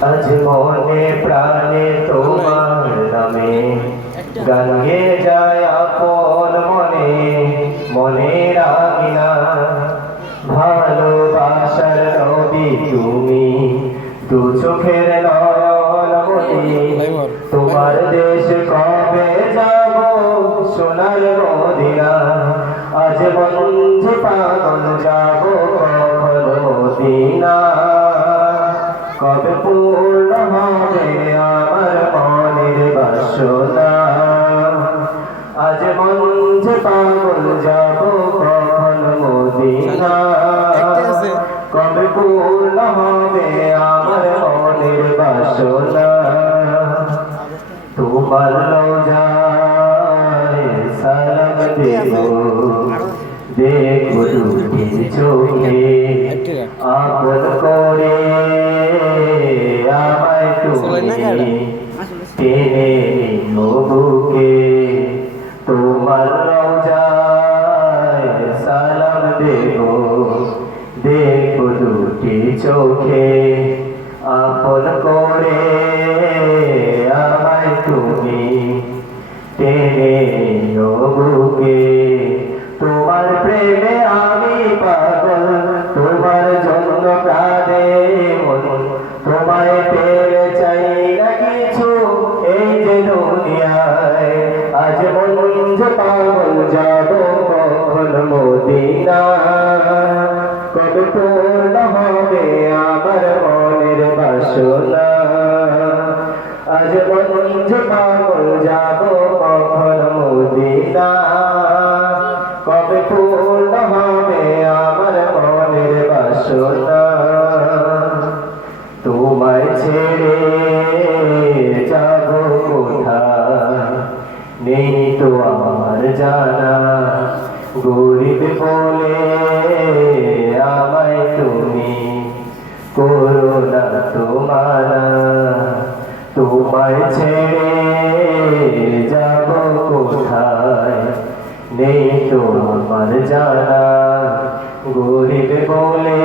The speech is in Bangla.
আজ মনে প্রাণে তোমার নামে গান গেয়ে যায় আপন মনে মনে রাগিনা ভালোবাসার নবী তুমি দু চোখের নয়ন মনি তোমার দেশ কবে যাব সোনার মদিনা আজ বন্ধু পাগল যাব কখনো মদিনা কবে পূর্ণ হবে আমার মনের বাসনা আজ বন্ধু পাগল যাব কখনো মদিনা কবে পূর্ণ হবে আমার মনের বাসনা তোমার রোজায় সালাম দেব দেখো দুটি চোখে আপন করে আমায় তুমি টেনে নিও বুকে তোমার রোজায় সালাম দেব দেখো দুটি চোখে আপন করে আমায় তুমি টেনে নিও বুকে তোমার প্রেমে আমি পাগল তোমার জন্য কাঁদে মন তোমায় পেলে চাই না কিছু এই যে দুনিয়ায় আজ বন্ধু পাগল যাব কখন মদিনা কবে পূর্ণ হবে আমার মনের বাসনা আজ বন্ধু পাগল যাব কখন মদিনা কবে পূর্ণ হবে আমার মনের বাসনা তোমায় ছেড়ে যাব কোথায় নেই তো আমার জানা গরিব বলে আমায় তুমি করো না তোমারা তোমায় ছেড়ে যাব কোথায় নেই তো আমার জানা গরিব বলে